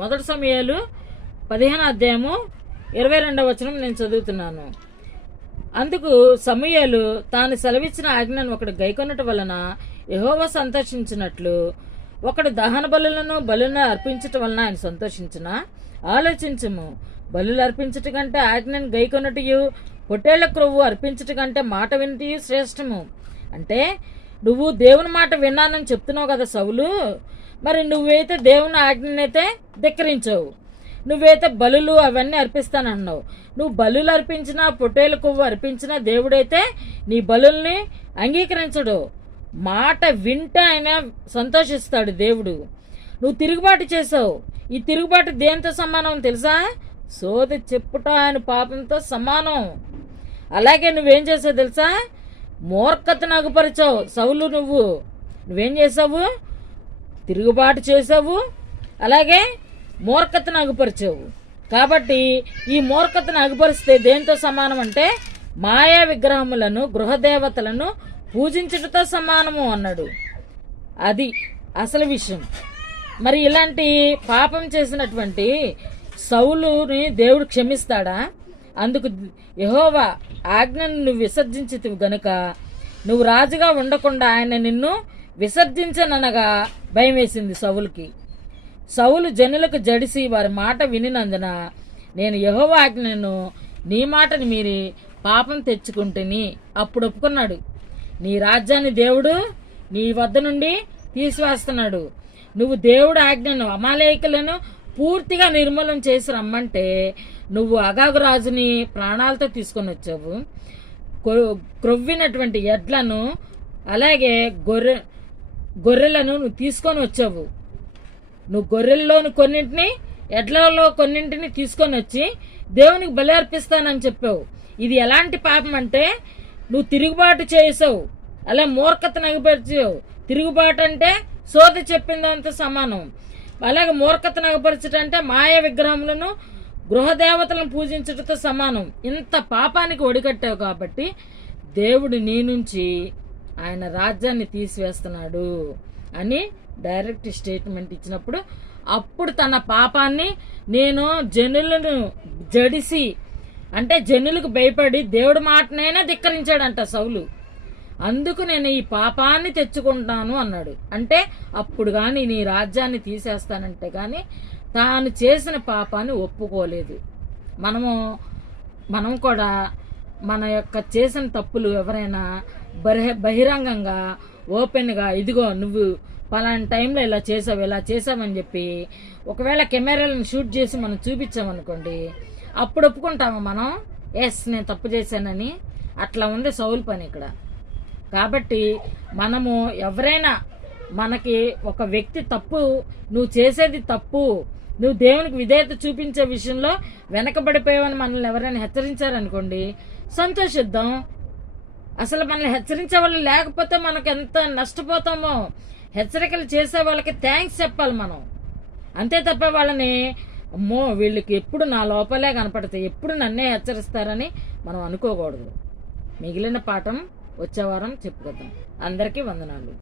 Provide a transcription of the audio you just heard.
మొదటి సమూయేలు 15వ అధ్యాయము 22వ వచనం నేను చదువుతున్నాను. అందుకు సమూయేలు తాను సెలవిచ్చిన ఆజ్ఞను ఒకడు గైకొనట వలన యెహోవా సంతోషించినట్లు ఒకడు దహన బలులను అర్పించటం వలన ఆయన సంతోషించిన. ఆలోచించము, బలులు అర్పించట కంటే ఆజ్ఞను గైకొనటయు పొట్టేళ్ల క్రొవ్వు అర్పించట కంటే మాట వినటయు శ్రేష్టము. అంటే నువ్వు దేవుని మాట విన్నానని చెప్తున్నావు కదా సౌలు, మరి నువ్వైతే దేవుని ఆజ్ఞనైతే ధిక్కరించావు. నువ్వైతే బలులు అవన్నీ అర్పిస్తానన్నావు. నువ్వు బలులు అర్పించినా పొట్టేల కొవ్వు అర్పించినా దేవుడైతే నీ బలుల్ని అంగీకరించడు. మాట వింటే ఆయన సంతోషిస్తాడు దేవుడు. నువ్వు తిరుగుబాటు చేసావు. ఈ తిరుగుబాటు దేంతో సమానం తెలుసా? సోది చెప్పుట ఆయన పాపంతో సమానం. అలాగే నువ్వేం చేసావు తెలుసా? మూర్ఖతను అగుపరిచావు సౌలు. నువ్వేం చేసావు? తిరుగుబాటు చేసావు, అలాగే మూర్ఖతను అగుపరిచావు. కాబట్టి ఈ మూర్ఖతను అగుపరిస్తే దేంతో సమానం అంటే మాయా విగ్రహములను గృహదేవతలను పూజించుటతో సమానము అన్నాడు. అది అసలు విషయం. మరి ఇలాంటి పాపం చేసినటువంటి సౌలుని దేవుడు క్షమిస్తాడా? అందుకు యెహోవా ఆజ్ఞను నువ్వు విసర్జించితివి గనుక నువ్వు రాజుగా ఉండకుండా ఆయన నిన్ను విసర్జించననగా భయం వేసింది సౌలుకి. సౌలు జనులకు జడిసి వారి మాట వినినందున నేను యెహోవా ఆజ్ఞను నీ మాటని మీరి పాపం తెచ్చుకుంటుని అప్పుడు ఒప్పుకున్నాడు. నీ రాజ్యాన్ని దేవుడు నీ వద్ద నుండి తీసివేస్తున్నాడు. నువ్వు దేవుడు ఆజ్ఞను అమాలేకులను పూర్తిగా నిర్మూలన చేసి రమ్మంటే నువ్వు అగాగు రాజుని ప్రాణాలతో తీసుకొని వచ్చావు. క్రొవ్వినటువంటి ఎడ్లను అలాగే గొర్రెలను నువ్వు తీసుకొని వచ్చావు. నువ్వు గొర్రెల్లోని కొన్నింటిని ఎడ్లలో కొన్నింటిని తీసుకొని వచ్చి దేవునికి బలి అర్పిస్తానని చెప్పావు. ఇది ఎలాంటి పాపం అంటే నువ్వు తిరుగుబాటు చేసావు, అలా మూర్ఖతను అగపరిచావు. తిరుగుబాటు అంటే సోది చెప్పిందంత సమానం. అలాగే మూర్ఖతను అగపరచటంటే మాయ విగ్రహములను గృహదేవతలను పూజించటంతో సమానం. ఇంత పాపానికి ఒడికట్టావు కాబట్టి దేవుడు నీ నుంచి ఆయన రాజ్యాన్ని తీసివేస్తున్నాడు అని డైరెక్ట్ స్టేట్మెంట్ ఇచ్చినప్పుడు అప్పుడు తన పాపాన్ని నేను జనులను జడిసి అంటే జనులకు భయపడి దేవుడి మాటనైనా ధిక్కరించాడంట సౌలు. అందుకు నేను ఈ పాపాన్ని తెచ్చుకుంటాను అన్నాడు. అంటే అప్పుడు కానీ నీ రాజ్యాన్ని తీసేస్తానంటే కానీ తాను చేసిన పాపాన్ని ఒప్పుకోలేదు. మనం కూడా మన యొక్క చేసిన తప్పులు ఎవరైనా బహిరంగంగా ఓపెన్గా ఇదిగో నువ్వు పలానా టైంలో ఇలా చేసావని చెప్పి ఒకవేళ కెమెరాలను షూట్ చేసి మనం చూపించామనుకోండి, అప్పుడు ఒప్పుకుంటాము మనం, ఎస్ నేను తప్పు చేశానని. అట్లా ఉంది సౌలు పని ఇక్కడ. కాబట్టి మనము ఎవరైనా మనకి ఒక వ్యక్తి తప్పు, నువ్వు చేసేది తప్పు, నువ్వు దేవునికి విధేయత చూపించే విషయంలో వెనకబడిపోయావని మనల్ని ఎవరైనా హెచ్చరించారనుకోండి, సంతోషిద్దాం. అసలు మనల్ని హెచ్చరించే వాళ్ళు లేకపోతే మనకు ఎంత నష్టపోతామో. హెచ్చరికలు చేసే వాళ్ళకి థ్యాంక్స్ చెప్పాలి మనం. అంతే తప్ప వాళ్ళని అమ్మో వీళ్ళకి ఎప్పుడు నా లోపలే కనపడతాయి, ఎప్పుడు నన్నే హెచ్చరిస్తారని మనం అనుకోకూడదు. మిగిలిన పాఠం వచ్చే వారం చెప్పుకుందాం. అందరికీ వందనాలు.